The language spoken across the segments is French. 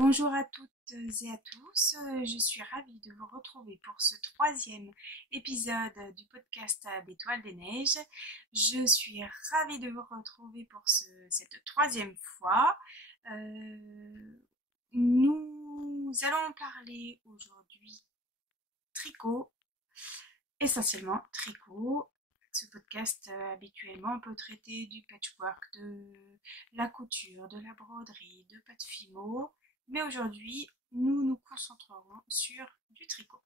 Bonjour à toutes et à tous, je suis ravie de vous retrouver pour ce troisième épisode du podcast des Toiles des Neiges. Je suis ravie de vous retrouver pour cette troisième fois. Nous allons parler aujourd'hui tricot, essentiellement tricot. Ce podcast, habituellement, on peut traiter du patchwork, de la couture, de la broderie, de pâte fimo. Mais aujourd'hui, nous nous concentrerons sur du tricot.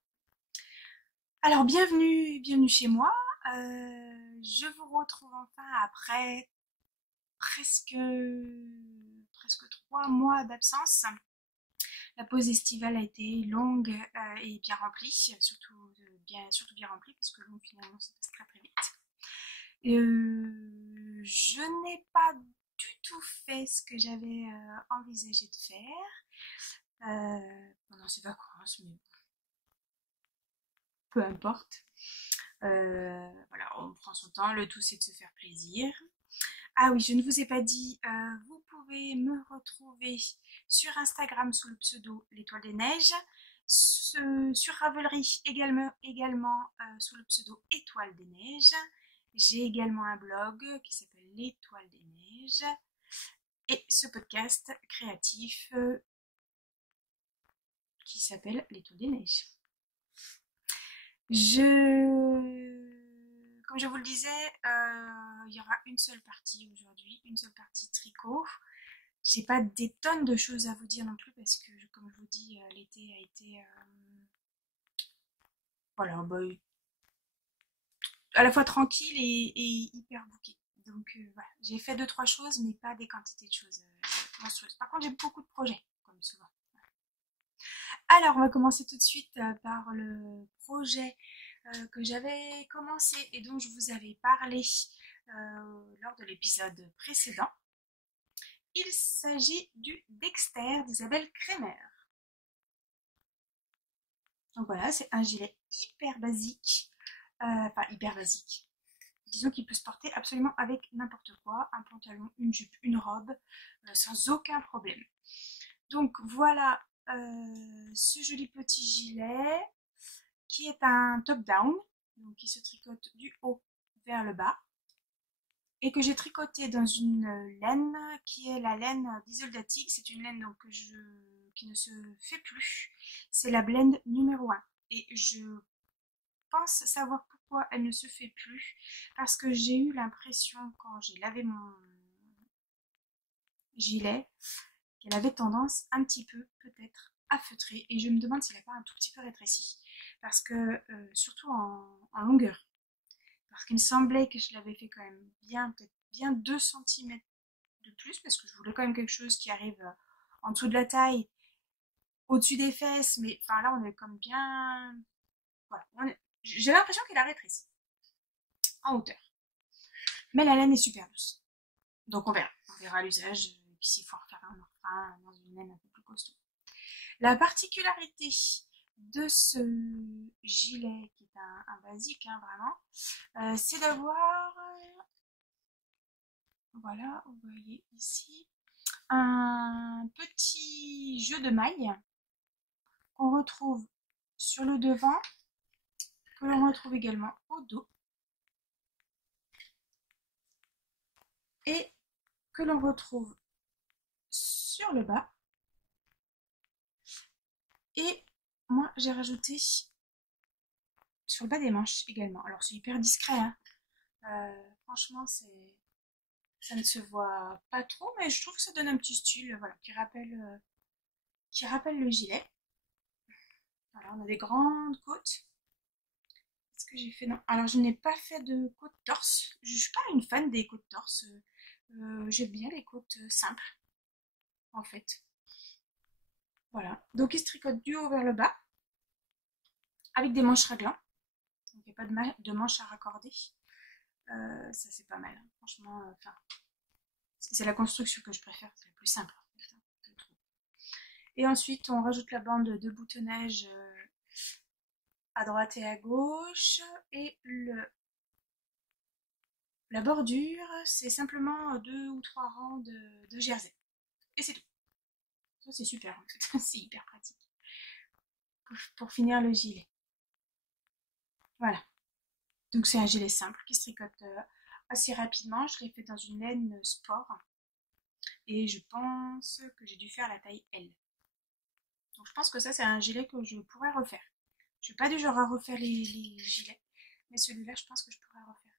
Alors, bienvenue chez moi. Je vous retrouve enfin après presque 3 mois d'absence. La pause estivale a été longue et bien remplie, surtout bien remplie parce que long finalement ça passe très très vite. Je n'ai pas du tout fait ce que j'avais envisagé de faire pendant ces vacances, mais peu importe. Voilà, on prend son temps, le tout c'est de se faire plaisir. Ah oui, je ne vous ai pas dit, vous pouvez me retrouver sur Instagram sous le pseudo L'Étoile des Neiges, sur Ravelry également sous le pseudo Étoile des Neiges. J'ai également un blog qui s'appelle L'Étoile des Neiges et ce podcast créatif qui s'appelle L'Étoile des Neiges. Comme je vous le disais, il y aura une seule partie aujourd'hui, une seule partie tricot. J'ai pas des tonnes de choses à vous dire non plus parce que, comme je vous dis, l'été a été voilà, à la fois tranquille et hyper bouqué. Donc voilà, j'ai fait 2-3 choses, mais pas des quantités de choses monstrueuses. Par contre, j'ai beaucoup de projets, comme souvent. Alors, on va commencer tout de suite par le projet que j'avais commencé et dont je vous avais parlé lors de l'épisode précédent. Il s'agit du Dexter d'Isabelle Kremer. Donc voilà, c'est un gilet hyper basique, enfin hyper basique. Disons qu'il peut se porter absolument avec n'importe quoi, un pantalon, une jupe, une robe, sans aucun problème. Donc voilà ce joli petit gilet qui est un top-down, donc qui se tricote du haut vers le bas, et que j'ai tricoté dans une laine qui est la laine d'Isoldatic. C'est une laine donc, qui ne se fait plus. C'est la blend numéro 1. Et je pense savoir pourquoi elle ne se fait plus. Parce que j'ai eu l'impression, quand j'ai lavé mon gilet, qu'elle avait tendance un petit peu, peut-être, à feutrer. Et je me demande s'il n'a pas un tout petit peu rétréci. Parce que, surtout en longueur. Parce qu'il me semblait que je l'avais fait quand même bien, peut-être bien 2 centimètres de plus, parce que je voulais quand même quelque chose qui arrive en dessous de la taille, au-dessus des fesses, mais enfin là on est comme bien... Voilà, j'ai l'impression qu'il a rétréci en hauteur. Mais la laine est super douce. Donc on verra à l'usage, et puis s'il faut refaire un refrain dans une laine un peu plus costaud. La particularité de ce gilet, qui est un basique, hein, vraiment, c'est d'avoir, voilà, vous voyez ici, un petit jeu de mailles qu'on retrouve sur le devant, que l'on retrouve également au dos et que l'on retrouve sur le bas. Et moi j'ai rajouté sur le bas des manches également. Alors c'est hyper discret, hein. Franchement ça ne se voit pas trop, mais je trouve que ça donne un petit style, voilà, qui rappelle le gilet. Voilà, on a des grandes côtes. Qu'est-ce que j'ai fait? Non. Alors, je n'ai pas fait de côte torse. Je ne suis pas une fan des côtes torse. J'aime bien les côtes simples, en fait. Voilà. Donc, il se tricote du haut vers le bas, avec des manches raglan. Donc, il n'y a pas de manches à raccorder. Ça, c'est pas mal, hein. Franchement, c'est la construction que je préfère. C'est la plus simple, en fait, hein, je trouve. Et ensuite, on rajoute la bande de boutonnage à droite et à gauche. Et la bordure, c'est simplement 2 ou 3 rangs de jersey. Et c'est tout. Ça c'est super en fait, c'est hyper pratique pour finir le gilet. Voilà, donc c'est un gilet simple qui se tricote assez rapidement. Je l'ai fait dans une laine sport et je pense que j'ai dû faire la taille L. Donc je pense que ça c'est un gilet que je pourrais refaire. Je suis pas du genre à refaire les gilets, mais celui-là je pense que je pourrais refaire.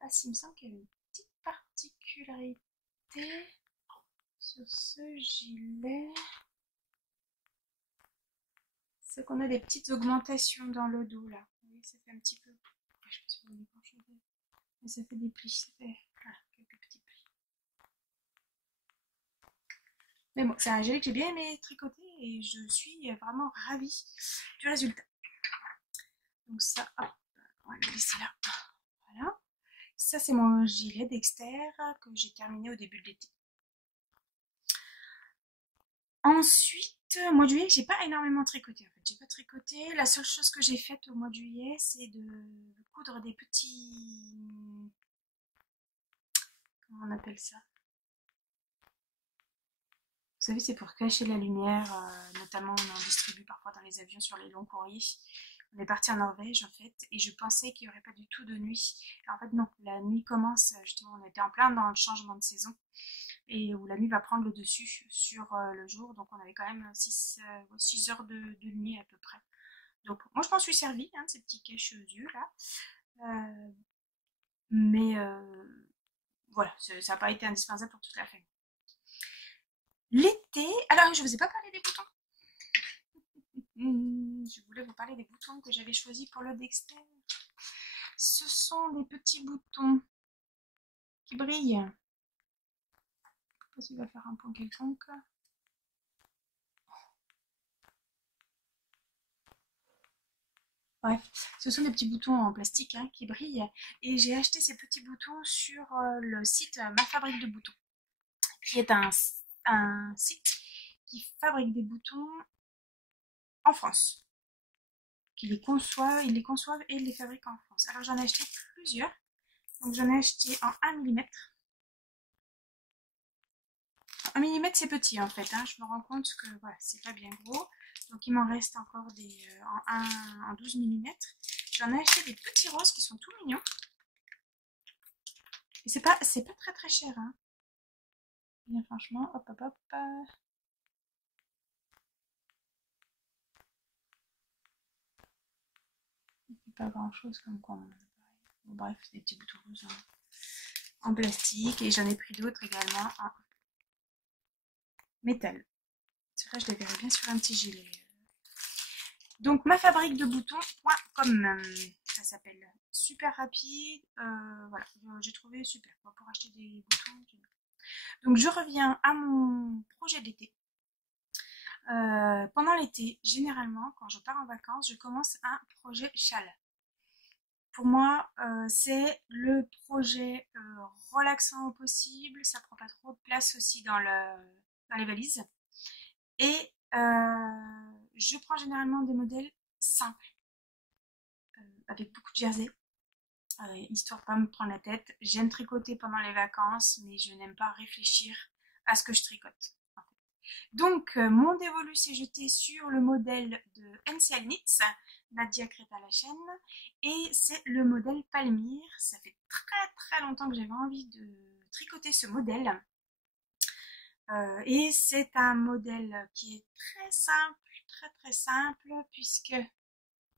Ah, il me semble qu'il y a une petite particularité sur ce gilet, c'est qu'on a des petites augmentations dans le dos là. Vous voyez, ça fait un petit peu. Je sais pas si vous voyez grand chose, mais ça fait des plis, ça fait voilà, quelques petits plis. Mais bon, c'est un gilet que j'ai bien aimé tricoter et je suis vraiment ravie du résultat. Donc ça, hop, on va le laisser là. Voilà. Ça, c'est mon gilet Dexter que j'ai terminé au début de l'été. Ensuite, au mois de juillet, j'ai pas énormément tricoté. En fait, j'ai pas tricoté. La seule chose que j'ai faite au mois de juillet, c'est de coudre des petits. Comment on appelle ça? Vous savez, c'est pour cacher la lumière. Notamment, on en distribue parfois dans les avions sur les longs courriers. On est parti en Norvège en fait, et je pensais qu'il n'y aurait pas du tout de nuit. Et en fait, non, la nuit commence. Justement, on était en plein dans le changement de saison. Et où la nuit va prendre le dessus sur le jour. Donc on avait quand même 6 heures de nuit à peu près. Donc moi je m'en suis servi, hein, de ces petits cache-yeux là. Mais voilà, ça n'a pas été indispensable pour toute la famille. L'été, alors je ne vous ai pas parlé des boutons. Je voulais vous parler des boutons que j'avais choisis pour le Dexter. Ce sont des petits boutons qui brillent. Je ne sais pas s'il va faire un point quelconque. Bref, ce sont des petits boutons en plastique hein, qui brillent et j'ai acheté ces petits boutons sur le site Ma Fabrique de Boutons, qui est un site qui fabrique des boutons en France, ils les conçoivent et les fabriquent en France. Alors j'en ai acheté plusieurs, donc j'en ai acheté en 1 mm. 1 mm c'est petit en fait, hein. Je me rends compte que voilà, c'est pas bien gros, donc il m'en reste encore des en 12 mm. J'en ai acheté des petits roses qui sont tout mignons. Et c'est pas très très cher, hein. Bien franchement, hop hop hop. Pas grand chose comme quoi. Bon, bref, des petits boutons roses en plastique. Et j'en ai pris d'autres également en métal. C'est vrai, je les verrai bien sur un petit gilet. Donc ma fabrique de boutons.com, ça s'appelle. Super rapide. Voilà, j'ai trouvé super pour acheter des boutons. Donc je reviens à mon projet d'été. Pendant l'été, généralement, quand je pars en vacances, je commence un projet châle. Pour moi, c'est le projet relaxant au possible. Ça prend pas trop de place aussi dans les valises. Et je prends généralement des modèles simples, avec beaucoup de jersey, histoire de pas me prendre la tête. J'aime tricoter pendant les vacances, mais je n'aime pas réfléchir à ce que je tricote. Donc, mon dévolu s'est jeté sur le modèle de NCL Knits, Nadia Creta la chaîne, et c'est le modèle Palmyre. Ça fait très très longtemps que j'avais envie de tricoter ce modèle. Et c'est un modèle qui est très simple, très très simple, puisque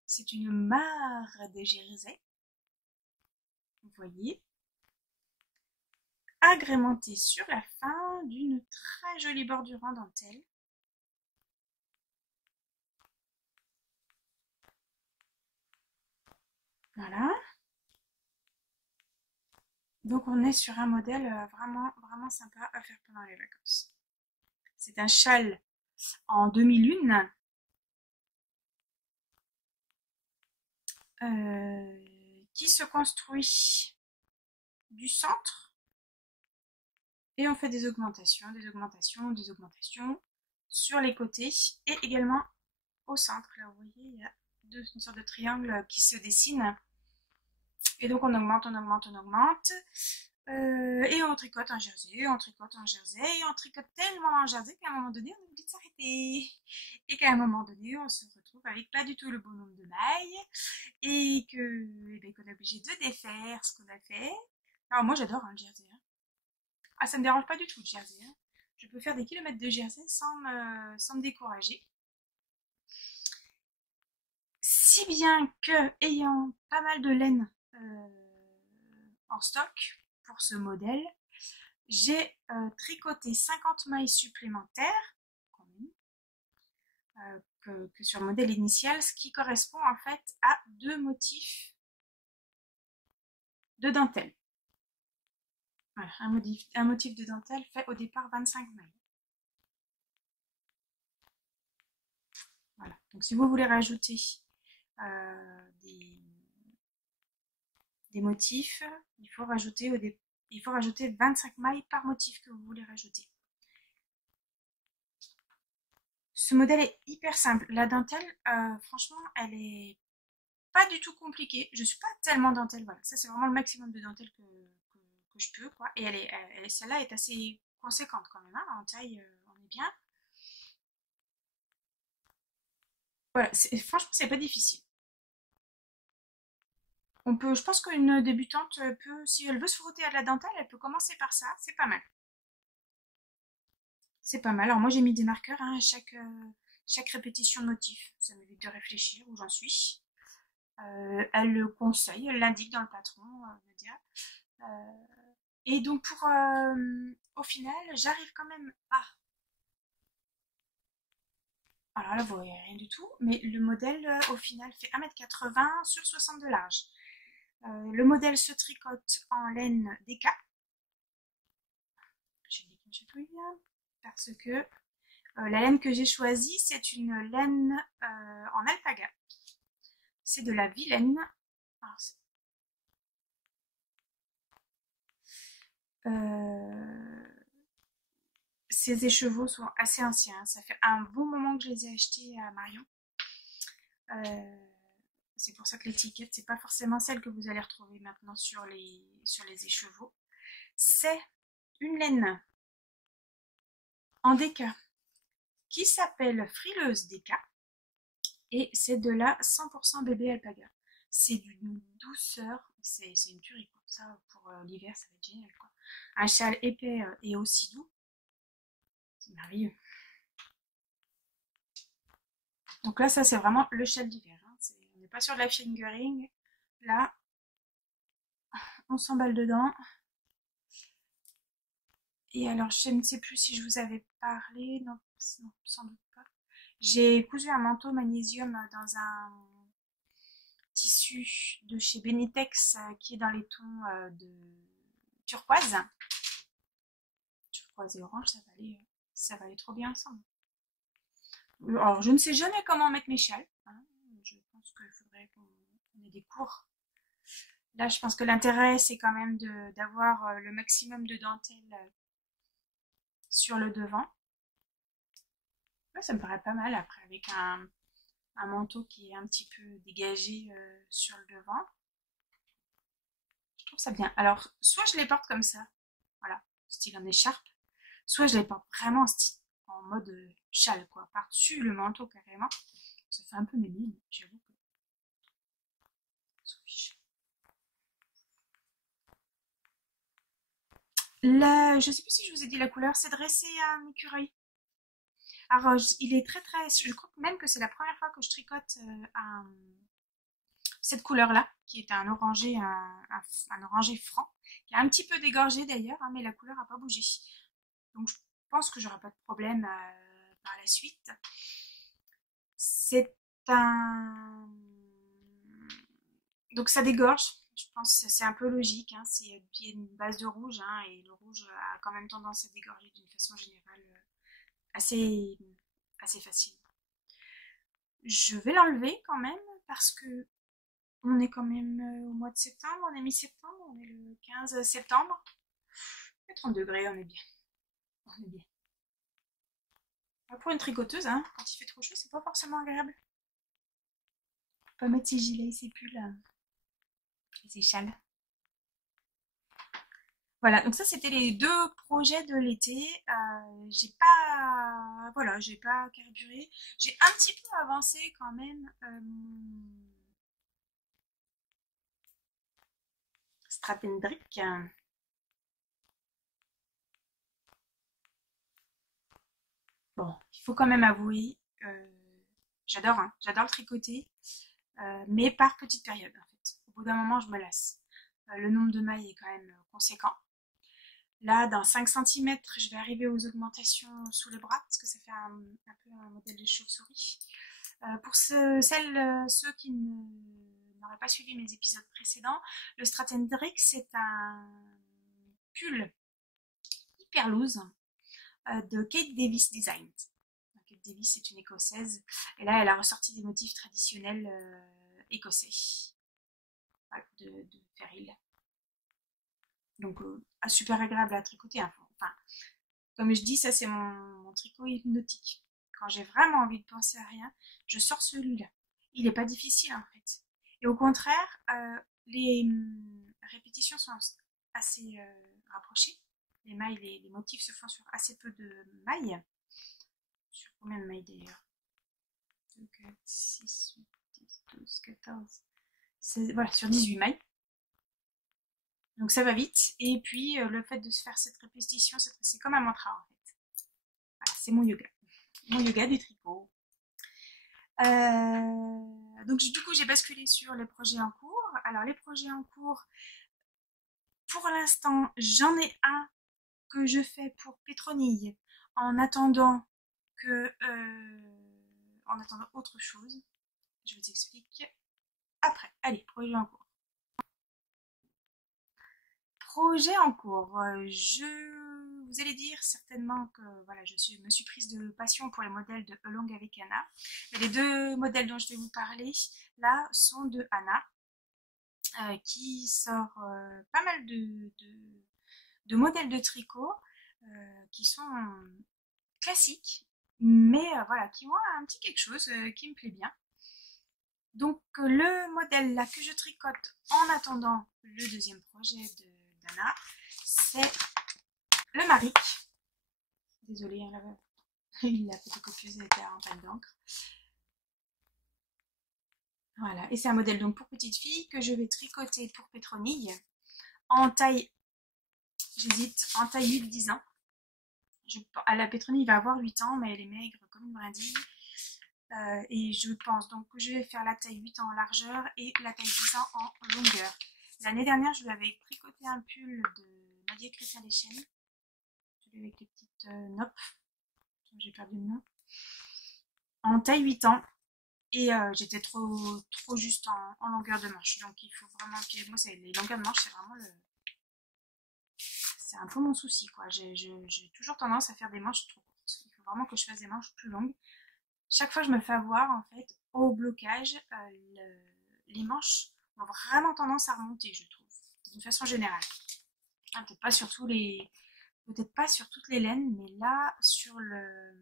c'est une mare de jersey. Vous voyez, agrémentée sur la fin d'une très jolie bordure en dentelle. Voilà. Donc on est sur un modèle vraiment, vraiment sympa à faire pendant les vacances. C'est un châle en demi-lune. Qui se construit du centre. Et on fait des augmentations, des augmentations, des augmentations sur les côtés et également au centre. Là, vous voyez, il y a une sorte de triangle qui se dessine. Et donc on augmente, on augmente, on augmente. Et on tricote un jersey, on tricote un jersey, et on tricote tellement un jersey qu'à un moment donné, on oublie de s'arrêter. Et qu'à un moment donné, on se retrouve avec pas du tout le bon nombre de mailles, et qu'on est obligé de défaire ce qu'on a fait. Alors moi, j'adore le jersey. Hein. Ah, ça me dérange pas du tout le jersey. Hein. Je peux faire des kilomètres de jersey sans me décourager. Si bien que, ayant pas mal de laine en stock pour ce modèle, j'ai tricoté 50 mailles supplémentaires, quand même, que sur le modèle initial, ce qui correspond en fait à 2 motifs de dentelle. Voilà, un motif de dentelle fait au départ 25 mailles. Voilà. Donc si vous voulez rajouter des motifs, il faut rajouter 25 mailles par motif que vous voulez rajouter. Ce modèle est hyper simple. La dentelle, franchement, elle est pas du tout compliquée. Je suis pas tellement dentelle, voilà. Ça, c'est vraiment le maximum de dentelle que je peux, quoi. Et celle-là est assez conséquente quand même, hein. En taille, on est bien. Voilà, franchement, c'est pas difficile. Je pense qu'une débutante peut, si elle veut se frotter à la dentelle, elle peut commencer par ça. C'est pas mal. C'est pas mal. Alors moi, j'ai mis des marqueurs hein, à chaque répétition de motif. Ça m'évite de réfléchir où j'en suis. Elle le conseille, elle l'indique dans le patron, Nadia. Et donc au final, j'arrive quand même à... Alors là, vous voyez rien du tout, mais le modèle au final fait 1,80 m sur 60 de large. Le modèle se tricote en laine DK. J'ai dit que je chatouille parce que la laine que j'ai choisie, c'est une laine en alpaga. C'est de la vilaine. Alors, ces écheveaux sont assez anciens. Ça fait un bon moment que je les ai achetés à Marion. C'est pour ça que l'étiquette, c'est pas forcément celle que vous allez retrouver maintenant sur les écheveaux. C'est une laine en DK qui s'appelle Frileuse DK et c'est de la 100% bébé alpaga. C'est d'une douceur, c'est une tuerie. Quoi. Ça, pour l'hiver, ça va être génial. Quoi. Un châle épais et aussi doux, c'est merveilleux. Donc là, ça, c'est vraiment le châle d'hiver. Hein. On n'est pas sur de la fingering. Là, on s'emballe dedans. Et alors, je ne sais plus si je vous avais parlé. Non, non sans doute pas. J'ai cousu un manteau magnésium dans un tissu de chez Benitex qui est dans les tons de turquoise. Turquoise et orange, ça va aller trop bien ensemble. Alors, je ne sais jamais comment mettre mes châles. Hein. Je pense qu'il faudrait qu'on ait des cours. Là, je pense que l'intérêt, c'est quand même d'avoir le maximum de dentelle sur le devant. Ouais, ça me paraît pas mal après, avec un manteau qui est un petit peu dégagé sur le devant. Je trouve ça bien. Alors, soit je les porte comme ça, voilà, style en écharpe, soit je les porte vraiment en mode châle, quoi, par-dessus le manteau carrément. Ça fait un peu mébile, j'avoue que on s'en fiche. Là, je sais plus si je vous ai dit la couleur, c'est dressé à un écureuil. Alors, il est très très. Je crois même que c'est la première fois que je tricote cette couleur-là, qui est un orangé, un orangé franc, qui est un petit peu dégorgé d'ailleurs, hein, mais la couleur n'a pas bougé. Donc je pense que j'aurai pas de problème par la suite. C'est un... Donc ça dégorge, je pense que c'est un peu logique, hein, il y a une base de rouge, hein, et le rouge a quand même tendance à dégorger d'une façon générale assez, assez facile. Je vais l'enlever quand même parce que on est quand même au mois de septembre, on est mi-septembre, on est le 15 septembre. Il fait 30 degrés, on est bien. On est bien. Pour une tricoteuse, hein, quand il fait trop chaud, c'est pas forcément agréable. Faut pas mettre ses gilets, ses pulls, ses châles. Voilà, donc ça c'était les deux projets de l'été. J'ai pas, voilà, j'ai pas carburé. J'ai un petit peu avancé quand même mon Stratendrick. Bon, il faut quand même avouer, j'adore, hein, j'adore le tricoter, mais par petites périodes en fait. Au bout d'un moment, je me lasse. Le nombre de mailles est quand même conséquent. Là, dans 5 centimètres, je vais arriver aux augmentations sous le bras parce que ça fait un peu un modèle de chauve-souris. Pour ceux qui n'auraient pas suivi mes épisodes précédents, le Stratendrick, c'est un pull hyper loose de Kate Davis Designs. Donc, Kate Davis est une écossaise et là, elle a ressorti des motifs traditionnels écossais, voilà, de Ferril. Donc, super agréable à tricoter. Hein. Enfin, comme je dis, ça c'est mon tricot hypnotique. Quand j'ai vraiment envie de penser à rien, je sors celui-là. Il n'est pas difficile en fait. Et au contraire, les répétitions sont assez rapprochées. Les mailles, les motifs se font sur assez peu de mailles. Sur combien de mailles d'ailleurs? 2, 4, 6, 8, 10, 12, 14. Voilà, sur 18 mailles. Donc ça va vite. Et puis le fait de se faire cette répétition, c'est comme un mantra en fait. Voilà, c'est mon yoga. Mon yoga du tricot. Donc du coup j'ai basculé sur les projets en cours. Alors les projets en cours, pour l'instant j'en ai un que je fais pour Pétronille en attendant en attendant autre chose. Je vous explique après. Allez, projet en cours. Projet en cours. Vous allez dire certainement que voilà, me suis prise de passion pour les modèles de Along avec Anna. Mais les deux modèles dont je vais vous parler là sont de Anna, qui sort pas mal de modèles de tricot qui sont classiques, mais voilà, qui ont un petit quelque chose qui me plaît bien. Donc le modèle là que je tricote en attendant le deuxième projet d'Anna, c'est le Maric. Désolée, hein, la photocopieuse était en panne d'encre. Voilà, et c'est un modèle donc pour petite fille que je vais tricoter pour Pétronille en taille, j'hésite, en taille 8-10 ans. À la Pétronille, il va avoir 8 ans, mais elle est maigre comme une brindille. Et je pense donc que je vais faire la taille 8 ans en largeur et la taille 10 ans en longueur. L'année dernière, je lui avais tricoté un pull de Nadia Chrétien des Chênes, celui avec les petites noppes, j'ai perdu le nom, en taille 8 ans. Et j'étais trop juste en longueur de manche. Donc il faut vraiment que. Moi, les longueurs de manche, c'est vraiment le. C'est un peu mon souci, quoi. J'ai toujours tendance à faire des manches trop courtes. Il faut vraiment que je fasse des manches plus longues. Chaque fois, je me fais avoir, en fait, au blocage. Les manches ont vraiment tendance à remonter, je trouve, d'une façon générale. Ah, peut-être pas sur toutes les laines, mais là, sur le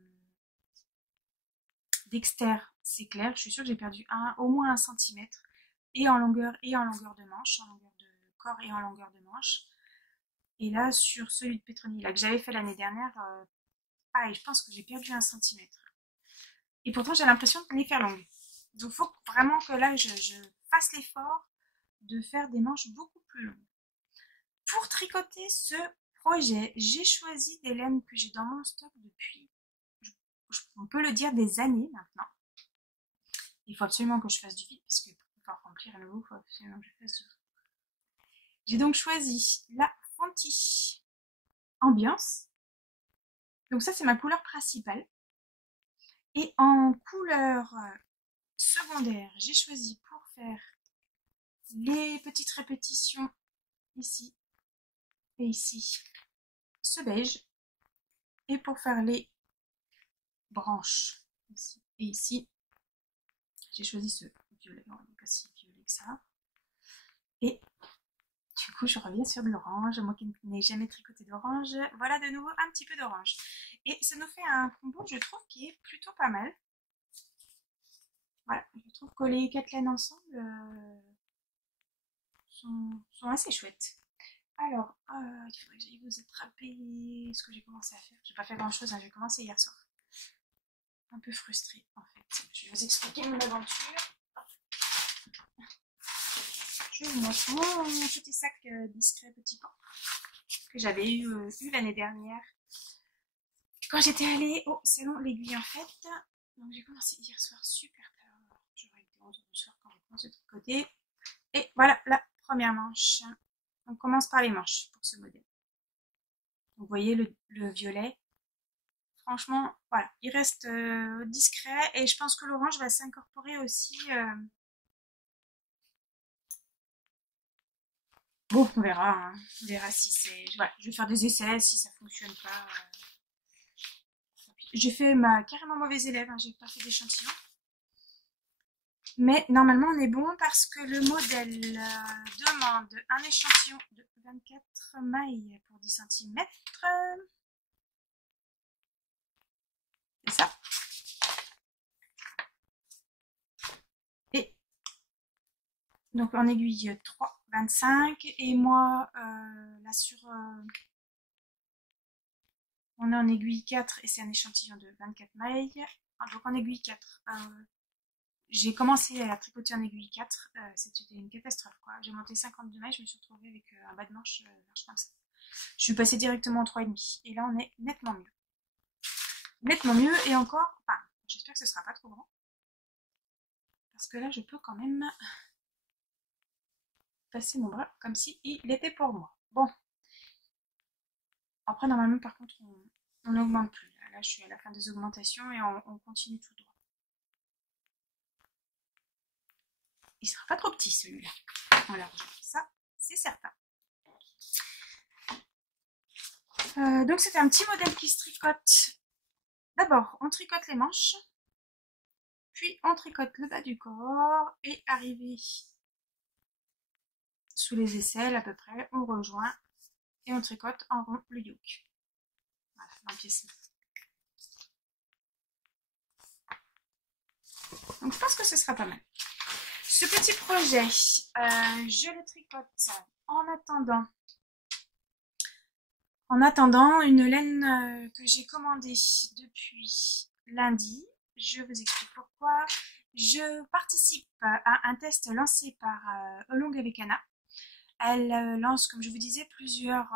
Dexter, c'est clair. Je suis sûre que j'ai perdu au moins 1 centimètre, et en longueur de manche, en longueur de corps et en longueur de manche. Et là, sur celui de Pétronille, là, que j'avais fait l'année dernière, pareil, je pense que j'ai perdu 1 centimètre. Et pourtant, j'ai l'impression de les faire longues. Donc, il faut vraiment que là, je fasse l'effort de faire des manches beaucoup plus longues. Pour tricoter ce projet, j'ai choisi des laines que j'ai dans mon stock depuis, on peut le dire, des années maintenant. Il faut absolument que je fasse du vide parce que pour pouvoir remplir à nouveau, il faut absolument que je fasse du vide. J'ai donc choisi la Fonty Ambiance. Donc ça, c'est ma couleur principale. Et en couleur secondaire, j'ai choisi pour faire les petites répétitions ici et ici, ce beige. Et pour faire les branches ici et ici, j'ai choisi ce violet. Non, il n'est pas si violet que ça. Et du coup, je reviens sur de l'orange. Moi qui n'ai jamais tricoté d'orange, voilà de nouveau un petit peu d'orange. Et ça nous fait un combo, je trouve, qui est plutôt pas mal. Voilà, je trouve que les 4 laines ensemble sont assez chouettes. Alors, il faudrait que j'aille vous attraper ce que j'ai commencé à faire. J'ai pas fait grand chose, hein, j'ai commencé hier soir. Un peu frustrée en fait. Je vais vous expliquer mon aventure. Je vous montre mon petit sac discret petit pan que j'avais eu l'année dernière quand j'étais allée au salon L'Aiguille en fait. Donc j'ai commencé hier soir super tard. J'aurais été 11h du soir quand j'ai commencé de l'autre côté. Et voilà la première manche. On commence par les manches pour ce modèle. Vous voyez le violet. Franchement, voilà, il reste discret et je pense que l'orange va s'incorporer aussi. Bon, on verra, hein. On verra si c'est. Voilà, je vais faire des essais, si ça fonctionne pas. J'ai fait ma carrément mauvaise élève, hein, j'ai pas fait d'échantillon. Mais normalement, on est bon parce que le modèle demande un échantillon de 24 mailles pour 10 cm. C'est ça. Et donc en aiguille 3, 25. Et moi, là sur. On est en aiguille 4 et c'est un échantillon de 24 mailles. Donc en aiguille 4, j'ai commencé à tricoter en aiguille 4. C'était une catastrophe, quoi. J'ai monté 52 mailles, je me suis retrouvée avec un bas de manche large comme ça. Je suis passée directement en 3,5. Et là, on est nettement mieux. Nettement mieux et encore, enfin, j'espère que ce sera pas trop grand. Parce que là, je peux quand même passer mon bras comme si il était pour moi. Bon. Après, normalement, par contre, on n'augmente plus. Là, je suis à la fin des augmentations et on continue tout droit. Il sera pas trop petit celui-là. Voilà, ça, c'est certain. Donc c'est un petit modèle qui se tricote. D'abord, on tricote les manches, puis on tricote le bas du corps et arrivé sous les aisselles à peu près, on rejoint et on tricote en rond le yoke. Voilà, l'empiècement. Donc je pense que ce sera pas mal. Ce petit projet, je le tricote en attendant une laine que j'ai commandée depuis lundi. Je vous explique pourquoi. Je participe à un test lancé par Along avec Anna. Elle lance, comme je vous disais, plusieurs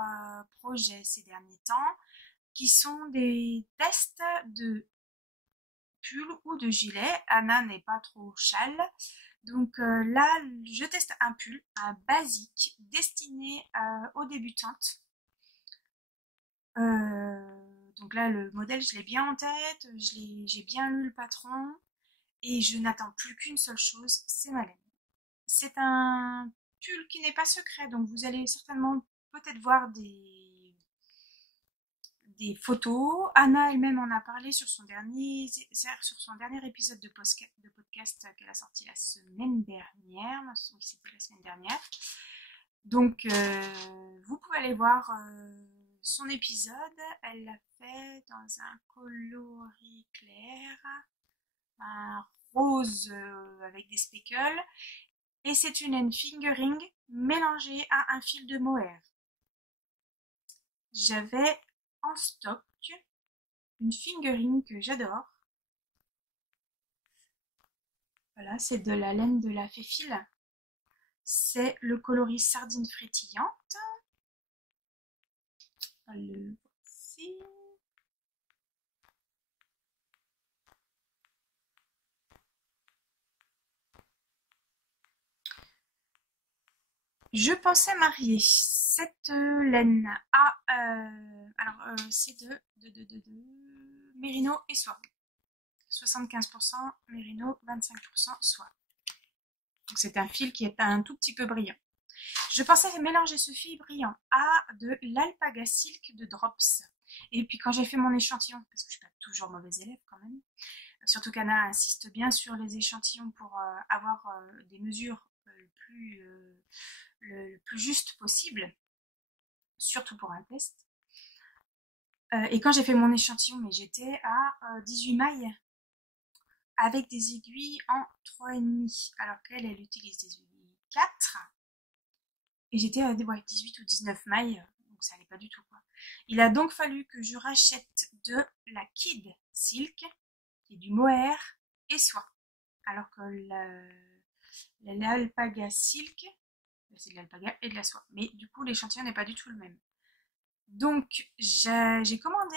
projets ces derniers temps qui sont des tests de pull ou de gilet. Anna n'est pas trop châle. Donc là, je teste un pull, un basique, destiné aux débutantes. Donc là, le modèle, je l'ai bien en tête, j'ai bien lu le patron, et je n'attends plus qu'une seule chose, c'est ma laine. C'est un pull qui n'est pas secret, donc vous allez certainement peut-être voir des photos. Anna elle-même en a parlé sur son dernier épisode de podcast qu'elle a sorti la semaine dernière. Oui, c'était la semaine dernière. Donc, vous pouvez aller voir son épisode. Elle l'a fait dans un coloris clair, un rose avec des speckles. Et c'est une laine fingering mélangée à un fil de mohair. J'avais en stock une fingering que j'adore. Voilà, c'est de la laine de la Féfil. C'est le coloris sardine frétillante. Le voici. Je pensais marier cette laine à... c'est de mérino et soie. 75% mérino, 25% soie. Donc c'est un fil qui est un tout petit peu brillant. Je pensais mélanger ce fil brillant à de l'alpaga silk de Drops. Et puis quand j'ai fait mon échantillon, parce que je suis pas toujours mauvaise élève quand même, surtout qu'Anna insiste bien sur les échantillons pour avoir des mesures le plus juste possible, surtout pour un test. Et quand j'ai fait mon échantillon, mais j'étais à 18 mailles avec des aiguilles en 3,5, alors qu'elle utilise des aiguilles 4. Et j'étais à 18 ou 19 mailles, donc ça allait pas du tout, quoi. Il a donc fallu que je rachète de la Kid Silk, qui est du mohair et soie. Alors que l'alpaga silk, c'est de l'alpaga et de la soie. Mais du coup, l'échantillon n'est pas du tout le même. Donc, j'ai commandé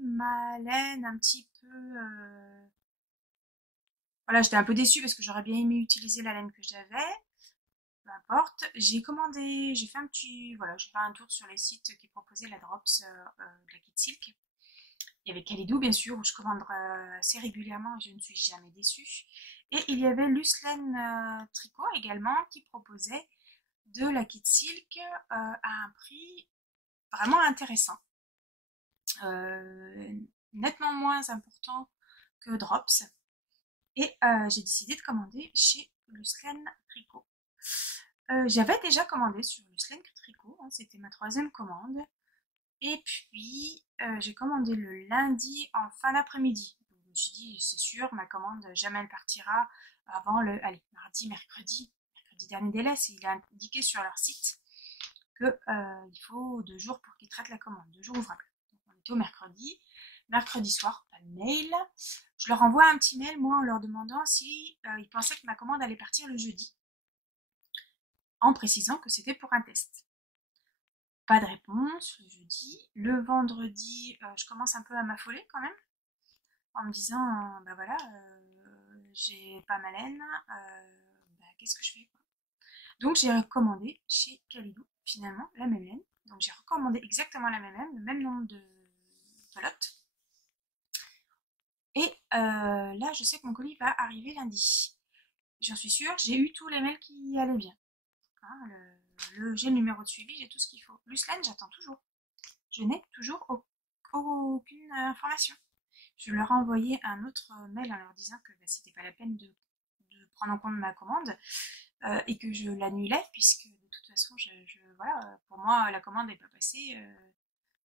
ma laine un petit peu... Voilà, j'étais un peu déçue parce que j'aurais bien aimé utiliser la laine que j'avais. Peu importe. J'ai commandé, j'ai fait un petit... Voilà, j'ai fait un tour sur les sites qui proposaient la Drops de la Kid Silk. Il y avait Kalidou, bien sûr, où je commande assez régulièrement et je ne suis jamais déçue. Et il y avait Lucelaine Tricot également qui proposait de la Kid Silk à un prix vraiment intéressant. Euh, Nettement moins important que Drops. Et j'ai décidé de commander chez Lucelaine Tricot. J'avais déjà commandé sur Lucelaine Tricot, hein, c'était ma 3e commande. Et puis, j'ai commandé le lundi en fin d'après-midi. Je me suis dit, c'est sûr, ma commande, jamais elle partira avant le, allez, mercredi dernier délai. Il est indiqué sur leur site que il faut 2 jours pour qu'ils traitent la commande, 2 jours ouvrables. Donc, on était au mercredi. Mercredi soir, pas de mail. Je leur envoie un petit mail, moi, en leur demandant si ils pensaient que ma commande allait partir le jeudi, en précisant que c'était pour un test. Pas de réponse le jeudi. Le vendredi, je commence un peu à m'affoler quand même, en me disant, bah voilà, j'ai pas ma laine, bah, qu'est-ce que je fais, quoi. Donc j'ai recommandé chez Kalidou, finalement, la même laine. Donc j'ai recommandé exactement la même laine, le même nombre de pelotes. Et là, je sais que mon colis va arriver lundi. J'en suis sûre, j'ai eu tous les mails qui allaient bien. Hein, j'ai le numéro de suivi, j'ai tout ce qu'il faut. Lucelaine, j'attends toujours. Je n'ai toujours aucune information. Je leur ai envoyé un autre mail en leur disant que bah, c'était pas la peine de prendre en compte ma commande et que je l'annulais puisque de toute façon, voilà, pour moi, la commande n'est pas passée.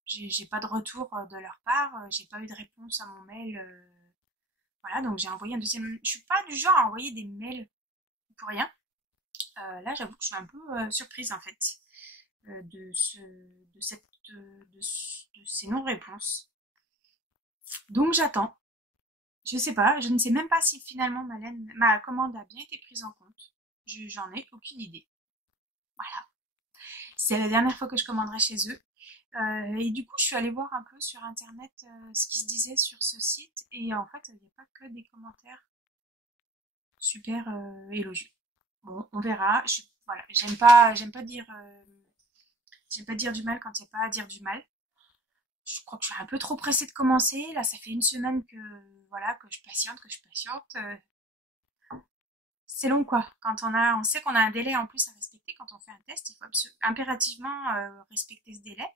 J'ai pas de retour de leur part, j'ai pas eu de réponse à mon mail. Voilà, donc j'ai envoyé un deuxième. Je suis pas du genre à envoyer des mails pour rien. Là, j'avoue que je suis un peu surprise en fait de, ce, de, cette, de ces non-réponses. Donc j'attends. Je sais pas, je ne sais même pas si finalement ma commande a bien été prise en compte. J'en ai aucune idée. Voilà. C'est la dernière fois que je commanderai chez eux. Et du coup, je suis allée voir un peu sur internet ce qui se disait sur ce site. Et en fait, il n'y a pas que des commentaires super élogieux. Bon, on verra. Voilà, j'aime pas dire du mal quand il n'y a pas à dire du mal. Je crois que je suis un peu trop pressée de commencer. Là, ça fait une semaine que voilà que je patiente, c'est long quoi. On sait qu'on a un délai en plus à respecter quand on fait un test, il faut impérativement respecter ce délai,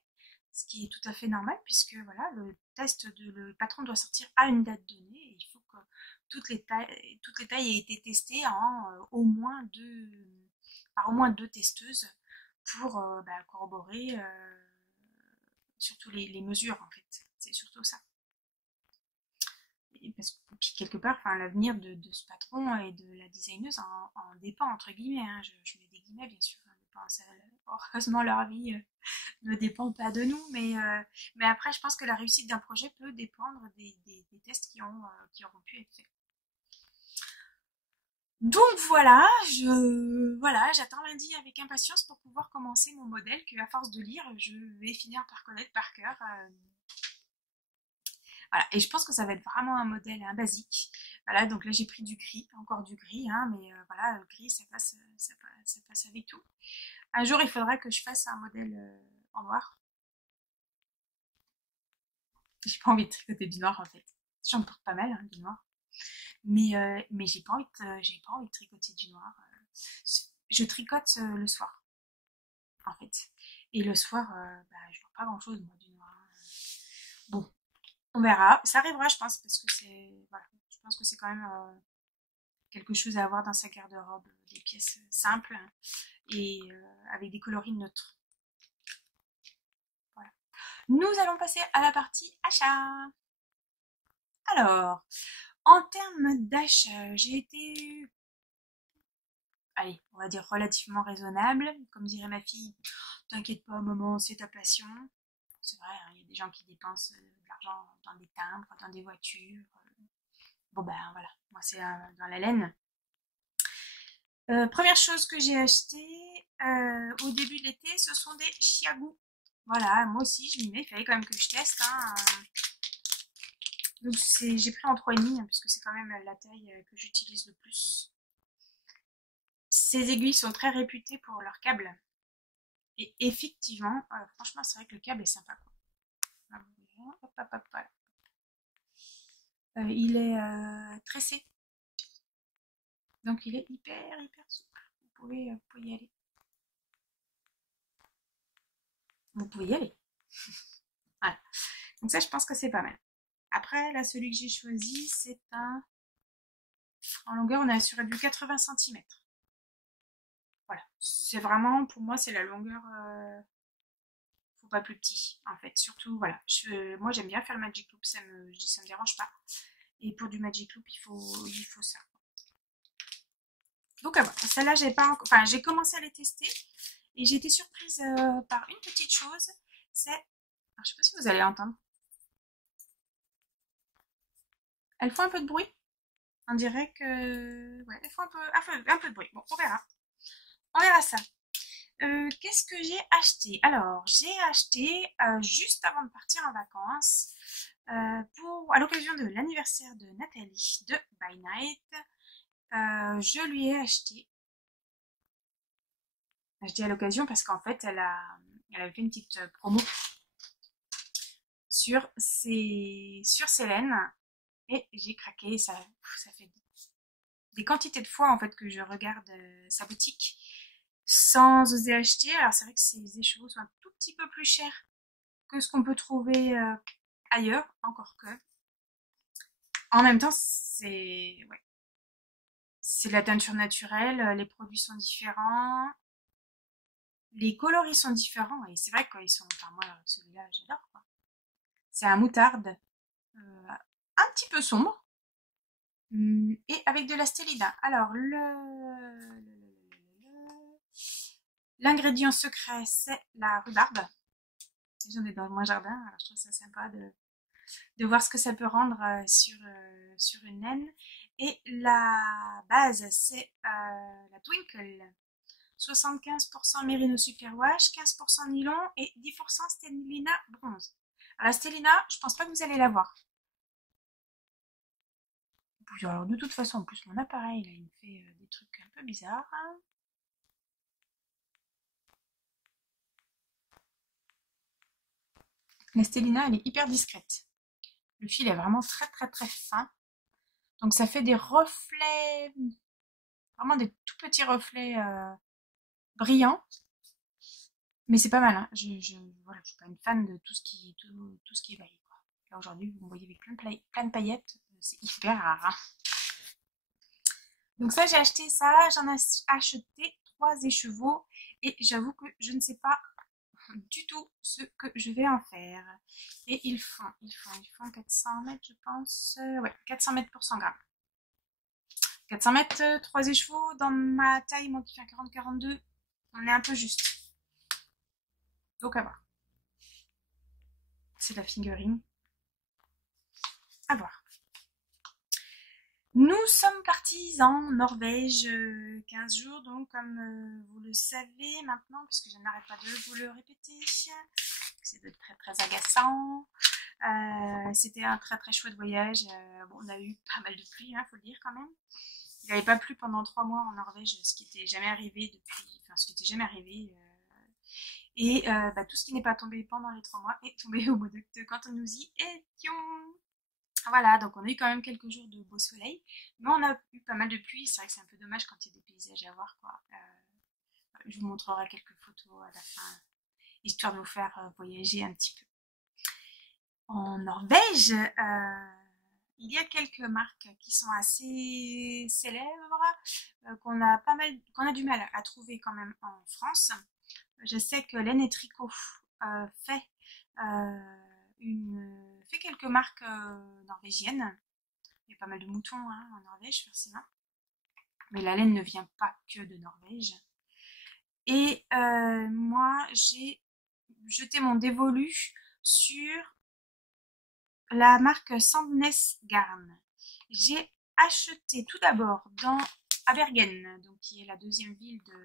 ce qui est tout à fait normal puisque voilà le patron doit sortir à une date donnée et il faut que toutes les tailles aient été testées par au moins deux testeuses pour bah, corroborer surtout les mesures en fait. C'est surtout ça. Parce que puis quelque part, enfin, l'avenir de ce patron et de la designeuse en dépend entre guillemets. Hein. Je mets des guillemets bien sûr. Heureusement, leur vie ne dépend pas de nous, mais après, je pense que la réussite d'un projet peut dépendre des tests qui auront pu être faits. Donc voilà, j'attends lundi avec impatience pour pouvoir commencer mon modèle que à force de lire, je vais finir par connaître par cœur. Voilà. Et je pense que ça va être vraiment un modèle basique. Voilà, donc là j'ai pris du gris, encore du gris, hein, mais voilà, le gris ça passe avec tout. Un jour il faudra que je fasse un modèle en noir. J'ai pas envie de tricoter du noir en fait. J'en porte pas mal hein, du noir, mais j'ai pas envie de tricoter du noir. Je tricote le soir en fait, et le soir, bah, je vois pas grand chose moi du noir. Bon, on verra. Ça arrivera, je pense, parce que voilà, je pense que c'est quand même quelque chose à avoir dans sa garde-robe, des pièces simples et avec des coloris neutres. Voilà. Nous allons passer à la partie achat. Alors, en termes d'achat, j'ai été allez, on va dire relativement raisonnable. Comme dirait ma fille, t'inquiète pas maman, c'est ta passion. C'est vrai, hein, il y a des gens qui dépensent de l'argent dans des timbres, dans des voitures. Bon ben voilà, moi c'est dans la laine. Première chose que j'ai acheté au début de l'été, ce sont des chiagous. Voilà, moi aussi je m'y mets, il fallait quand même que je teste. Hein. Donc j'ai pris en 3,5 hein, puisque c'est quand même la taille que j'utilise le plus. Ces aiguilles sont très réputées pour leur câble. Et effectivement, franchement, c'est vrai que le câble est sympa. Quoi. Hop, hop, hop, voilà. Il est tressé. Donc il est hyper, hyper souple. Vous pouvez y aller. Vous pouvez y aller. Voilà. Donc ça, je pense que c'est pas mal. Après, là, celui que j'ai choisi, c'est un... En longueur, on est sur du 80 cm. Voilà. C'est vraiment, pour moi, c'est la longueur... faut pas plus petit, en fait. Surtout, voilà. Moi, j'aime bien faire le Magic Loop, ça me dérange pas. Et pour du Magic Loop, il faut ça. Donc, celle-là, j'ai pas encore... Enfin, j'ai commencé à les tester. Et j'ai été surprise par une petite chose. C'est... Alors, je sais pas si vous allez entendre. Elles font un peu de bruit. On dirait que... Ouais, elles font un peu de bruit. Bon, on verra. On verra ça. Qu'est-ce que j'ai acheté? Alors, j'ai acheté juste avant de partir en vacances, à l'occasion de l'anniversaire de Nathalie de By Night, je lui ai acheté. Je dis à l'occasion parce qu'en fait, elle avait fait une petite promo sur ses laines et j'ai craqué. Ça fait des quantités de fois en fait que je regarde sa boutique sans oser acheter. Alors c'est vrai que ces écheveaux sont un tout petit peu plus chers que ce qu'on peut trouver ailleurs, encore que. En même temps, ouais, c'est de la teinture naturelle, les produits sont différents, les coloris sont différents et c'est vrai qu'ils sont. Enfin moi celui-là j'adore quoi. C'est un moutarde un petit peu sombre et avec de la stélida. Alors l'ingrédient secret c'est la rhubarbe. J'en ai dans mon jardin, alors je trouve ça sympa de voir ce que ça peut rendre sur une laine. Et la base, c'est la Twinkle. 75% Merino Superwash, 15% nylon et 10% Stellina bronze. Alors la Stellina, je pense pas que vous allez la voir. Alors de toute façon, en plus mon appareil, là, il me fait des trucs un peu bizarres. La Stellina, elle est hyper discrète. Le fil est vraiment très très très fin. Donc ça fait des reflets, vraiment des tout petits reflets brillants. Mais c'est pas mal, hein. Voilà, je suis pas une fan de tout ce qui est bailli, quoi. Là aujourd'hui, vous me voyez avec plein de paillettes, c'est hyper rare. Hein. Donc ça, j'ai acheté ça, j'en ai acheté 3 écheveaux et j'avoue que je ne sais pas du tout ce que je vais en faire. Et ils font 400 mètres, je pense. Ouais, 400 mètres pour 100 grammes. 400 mètres, 3 écheveaux dans ma taille, moi qui fais 40-42, on est un peu juste. Donc à voir. C'est la fingering. À voir. Nous sommes partis en Norvège 15 jours, donc comme vous le savez maintenant, puisque je n'arrête pas de vous le répéter, c'est très très agaçant. C'était un très très chouette voyage. Bon, on a eu pas mal de pluie, hein, faut le dire quand même. Il n'avait pas plu pendant 3 mois en Norvège, ce qui n'était jamais arrivé depuis, enfin ce qui n'était jamais arrivé. Et tout ce qui n'est pas tombé pendant les 3 mois est tombé au mois d'octobre quand nous y étions. Voilà, donc on a eu quand même quelques jours de beau soleil, mais on a eu pas mal de pluie. C'est vrai que c'est un peu dommage quand il y a des paysages à voir, quoi. Je vous montrerai quelques photos à la fin, histoire de vous faire voyager un petit peu. En Norvège, il y a quelques marques qui sont assez célèbres, qu'on a du mal à trouver quand même en France. Je sais que Laine et Tricot fait fait quelques marques norvégiennes. Il y a pas mal de moutons hein, en Norvège, forcément. Mais la laine ne vient pas que de Norvège. Et moi, j'ai jeté mon dévolu sur la marque Sandnes Garn. J'ai acheté tout d'abord à Bergen, donc qui est la deuxième ville de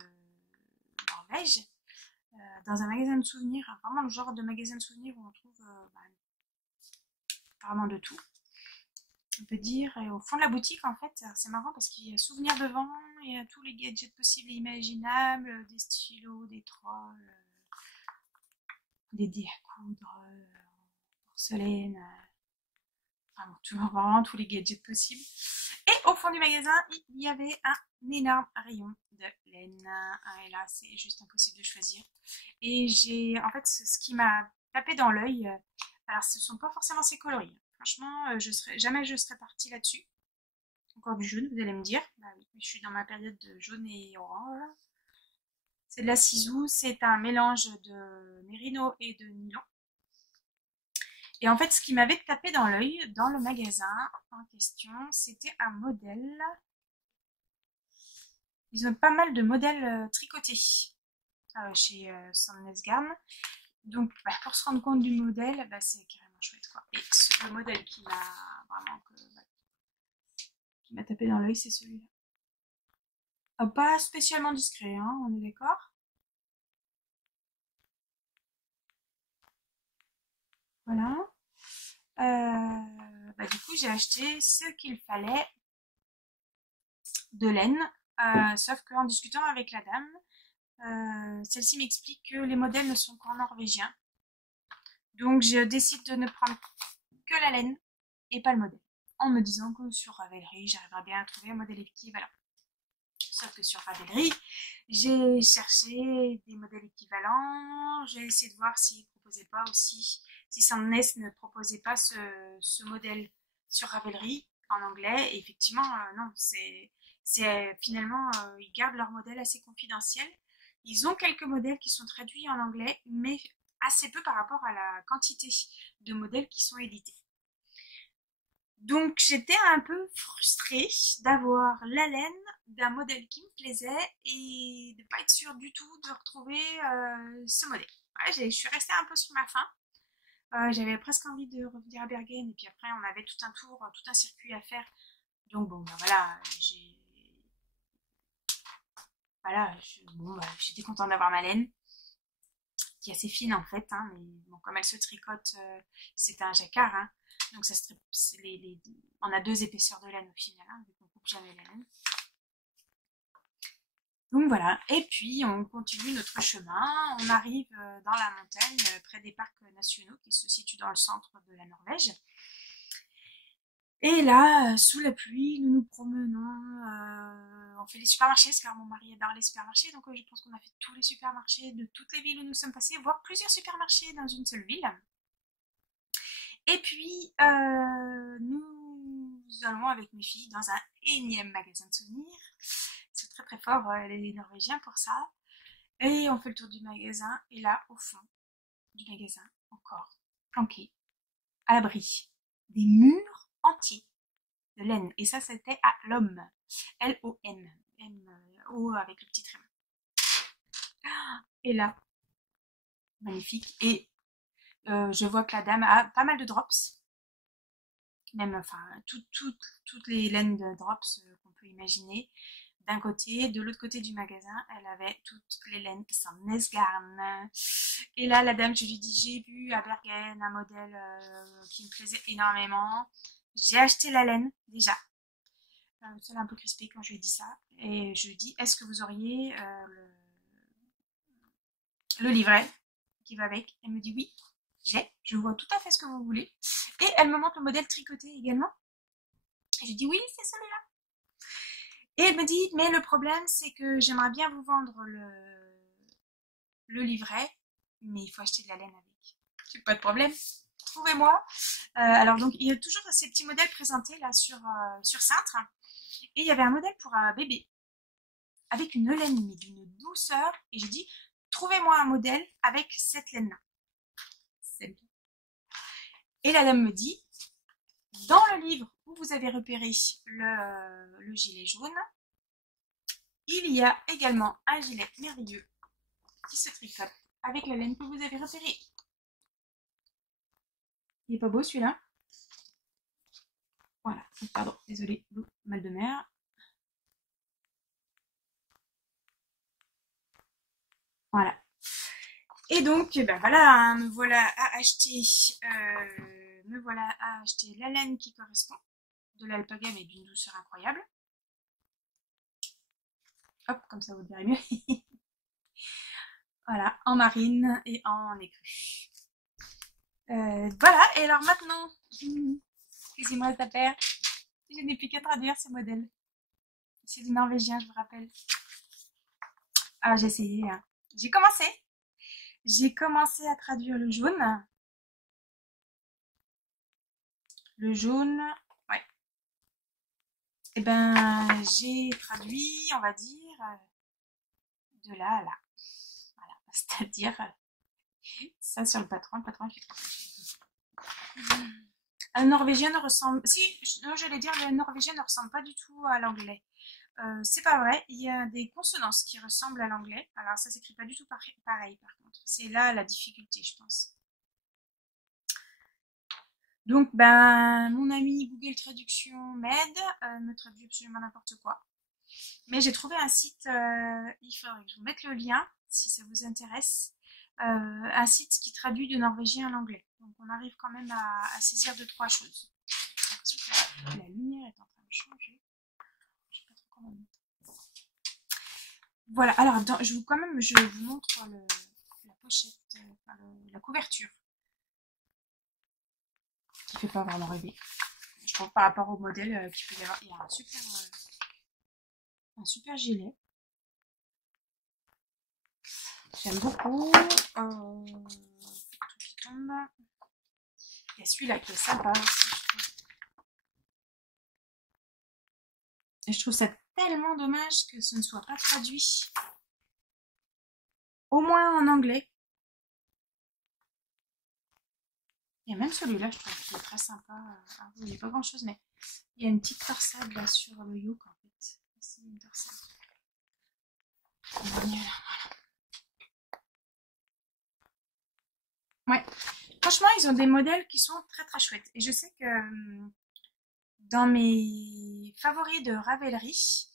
Norvège, dans un magasin de souvenirs, vraiment le genre de magasin de souvenirs où on trouve vraiment de tout, on peut dire. Et au fond de la boutique, en fait, c'est marrant parce qu'il y a souvenirs devant, il y a tous les gadgets possibles et imaginables, des stylos, des trolls, des dés à coudre, porcelaine, vraiment tous les gadgets possibles. Et au fond du magasin, il y avait un énorme rayon de laine. Et là, c'est juste impossible de choisir. Et en fait, ce qui m'a tapé dans l'œil, alors ce ne sont pas forcément ces coloris. Franchement, jamais je serais partie là-dessus. Encore du jaune, vous allez me dire. Bah oui, je suis dans ma période de jaune et orange. C'est de la Sisu, c'est un mélange de mérino et de nylon. Et en fait, ce qui m'avait tapé dans l'œil dans le magasin en question, c'était un modèle. Ils ont pas mal de modèles tricotés chez Sandnes Garn. Donc, pour se rendre compte du modèle, c'est carrément chouette, quoi. Et le modèle qui m'a vraiment qui m'a tapé dans l'œil, c'est celui-là. Pas spécialement discret, hein, on est d'accord. Voilà. Du coup, j'ai acheté ce qu'il fallait de laine, sauf qu'en discutant avec la dame, celle-ci m'explique que les modèles ne sont qu'en norvégien. Donc, je décide de ne prendre que la laine et pas le modèle. En me disant que sur Ravelry, j'arriverai bien à trouver un modèle équivalent. Sauf que sur Ravelry, j'ai cherché des modèles équivalents. J'ai essayé de voir s'ils ne proposaient pas aussi, si Sandnes ne proposait pas ce modèle sur Ravelry en anglais. Et effectivement, non, finalement, ils gardent leur modèle assez confidentiel. Ils ont quelques modèles qui sont traduits en anglais, mais assez peu par rapport à la quantité de modèles qui sont édités. Donc j'étais un peu frustrée d'avoir la laine d'un modèle qui me plaisait et de pas être sûre du tout de retrouver ce modèle. Ouais, je suis restée un peu sur ma faim. J'avais presque envie de revenir à Bergen et puis après on avait tout un tour, tout un circuit à faire. Donc bon, voilà, j'étais contente d'avoir ma laine qui est assez fine en fait, hein, mais bon, comme elle se tricote, c'est un jacquard, hein, donc ça se on a deux épaisseurs de laine au final, hein, vu qu'on coupe jamais la laine. Donc voilà, et puis on continue notre chemin, on arrive dans la montagne, près des parcs nationaux qui se situent dans le centre de la Norvège. Et là, sous la pluie, nous nous promenons, on fait les supermarchés, car mon mari adore les supermarchés, donc je pense qu'on a fait tous les supermarchés de toutes les villes où nous sommes passés, voire plusieurs supermarchés dans une seule ville. Et puis, nous allons avec mes filles dans un énième magasin de souvenirs. C'est très très fort, les Norvégiens pour ça. Et on fait le tour du magasin, et là, au fond du magasin, encore, planqué, à l'abri, des murs entiers de laine. Et ça, c'était à l'homme. L-O-M. O avec le petit trait. Et là, magnifique. Et je vois que la dame a pas mal de drops. Même, enfin, toutes les laines de drops qu'on peut imaginer. D'un côté, de l'autre côté du magasin, elle avait toutes les laines Sandnes Garn. Et là, la dame, je lui dis, j'ai vu à Bergen un modèle qui me plaisait énormément. J'ai acheté la laine déjà. Elle est un peu crispée quand je lui ai dit ça. Et je lui ai dit, est-ce que vous auriez le livret qui va avec? Elle me dit oui, je vois tout à fait ce que vous voulez. Et elle me montre le modèle tricoté également. Et je dis oui, c'est celui-là. Et elle me dit, mais le problème, c'est que j'aimerais bien vous vendre le livret, mais il faut acheter de la laine avec. J'ai pas de problème. Trouvez-moi. Alors donc, il y a toujours ces petits modèles présentés là sur Cintre. Et il y avait un modèle pour un bébé avec une laine mais d'une douceur. Et j'ai dit, trouvez-moi un modèle avec cette laine-là. Et la dame me dit, dans le livre où vous avez repéré le gilet jaune, il y a également un gilet merveilleux qui se tricote avec la laine que vous avez repérée. Il est pas beau celui-là? Voilà, pardon, désolé, mal de mer. Voilà. Et donc, ben voilà, hein, me voilà à acheter, la laine qui correspond, de l'alpaga mais d'une douceur incroyable. Hop, comme ça vous le verrez mieux. Voilà, en marine et en écru. Voilà, et alors maintenant, excusez-moi ta paire, je n'ai plus qu'à traduire ce modèle. C'est du norvégien, je vous rappelle. Alors j'ai essayé, hein. J'ai commencé. J'ai commencé à traduire le jaune. Le jaune, ouais. Et ben, j'ai traduit, on va dire, de là à là. Voilà, c'est-à-dire ça sur le patron fait un norvégien ne ressemble, si, j'allais dire, le norvégien ne ressemble pas du tout à l'anglais. C'est pas vrai, il y a des consonances qui ressemblent à l'anglais. Alors ça s'écrit pas du tout pareil par contre. C'est là la difficulté, je pense. Donc, ben, mon ami Google Traduction m'aide, me traduit absolument n'importe quoi. Mais j'ai trouvé un site, il faudrait que je vous mette le lien si ça vous intéresse. Un site qui traduit du norvégien à l'anglais. Donc on arrive quand même à saisir deux, trois choses. La lumière est en train de changer. Je sais pas trop comment mettre. Voilà, alors je vous montre la pochette, la couverture. Qui fait pas vraiment rêver. Je trouve par rapport au modèle qu'il peut y avoir. Il y a un super gilet. J'aime beaucoup. Tout qui tombe. Il y a celui-là qui est sympa aussi. Et je trouve ça tellement dommage que ce ne soit pas traduit. Au moins en anglais. Et même celui-là, je trouve qu'il est très sympa. Alors, il n'y a pas grand-chose, mais il y a une petite torsade là sur le yoke en fait. Ici, une torsade. Voilà. Ouais. Franchement, ils ont des modèles qui sont très très chouettes. Et je sais que dans mes favoris de Ravelry,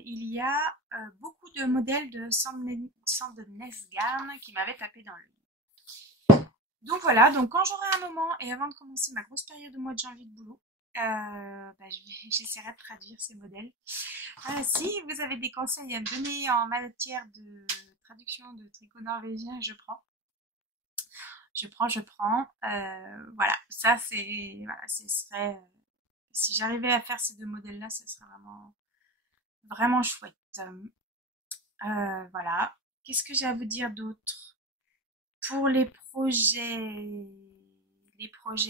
il y a beaucoup de modèles de Sand Nesgarn qui m'avaient tapé dans l'œil. Donc voilà, donc quand j'aurai un moment et avant de commencer ma grosse période au mois de janvier de boulot, j'essaierai de traduire ces modèles. Si vous avez des conseils à me donner en matière de traduction de tricot norvégien, je prends. Je prends. Voilà, ça c'est, voilà, ce serait, si j'arrivais à faire ces deux modèles-là, ce serait vraiment, vraiment chouette. Voilà. Qu'est-ce que j'ai à vous dire d'autre? Pour les projets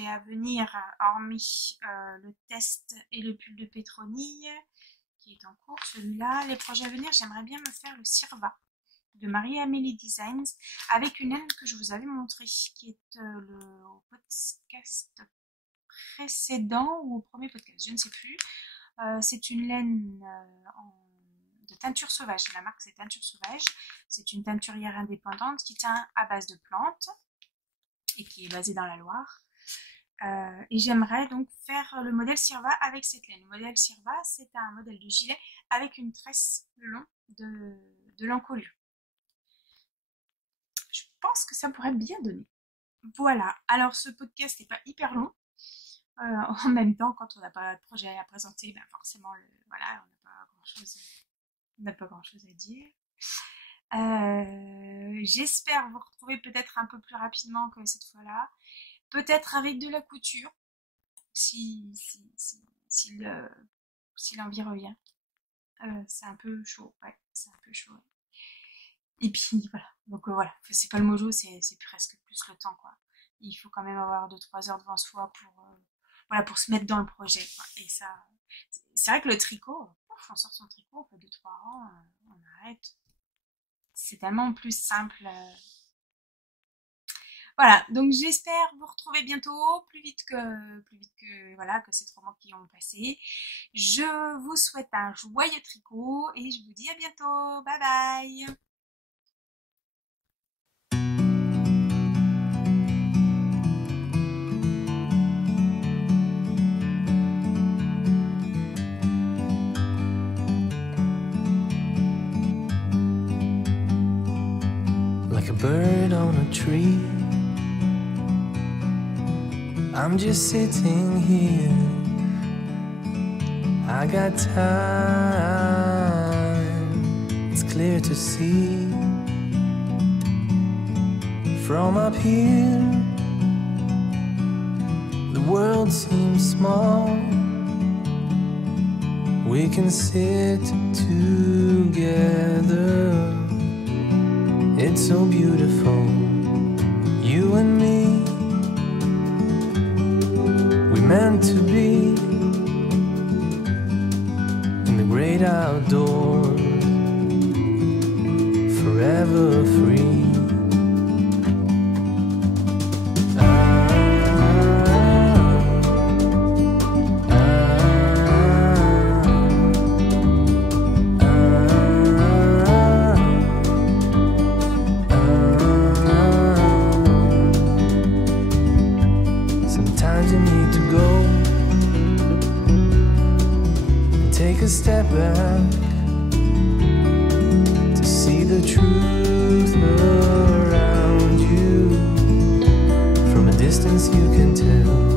à venir, hormis le test et le pull de Pétronille, qui est en cours, celui-là, les projets à venir, j'aimerais bien me faire le Sirva de Marie-Amélie Designs avec une laine que je vous avais montrée, qui est le podcast précédent ou au premier podcast, je ne sais plus. C'est une laine de teinture sauvage. La marque c'est Teinture Sauvage. C'est une teinturière indépendante qui teint à base de plantes et qui est basée dans la Loire. Et j'aimerais donc faire le modèle Sirva avec cette laine. Le modèle Sirva, c'est un modèle de gilet avec une tresse le long de l'encolure. Je pense que ça pourrait bien donner. Voilà, alors ce podcast n'est pas hyper long. En même temps, quand on n'a pas de projet à présenter, ben forcément, voilà, on n'a pas grand-chose à dire. J'espère vous retrouver peut-être un peu plus rapidement que cette fois-là. Peut-être avec de la couture, si l'envie revient. C'est un peu chaud, ouais, c'est un peu chaud. Et puis voilà, donc voilà, c'est pas le mojo, c'est presque plus le temps, quoi. Il faut quand même avoir 2-3 heures devant soi voilà, pour se mettre dans le projet, quoi. Et ça, c'est vrai que le tricot, on sort son tricot, on fait 2-3 rangs, on arrête. C'est tellement plus simple. Voilà, donc j'espère vous retrouver bientôt, plus vite que, voilà, que ces 3 mois qui ont passé. Je vous souhaite un joyeux tricot et je vous dis à bientôt. Bye bye! Like a bird on a tree, I'm just sitting here. I got time, it's clear to see. From up here, the world seems small. We can sit together. It's so beautiful, you and me. We meant to be in the great outdoors, forever free. Sometimes you need to go and take a step back to see the truth around you. From a distance you can tell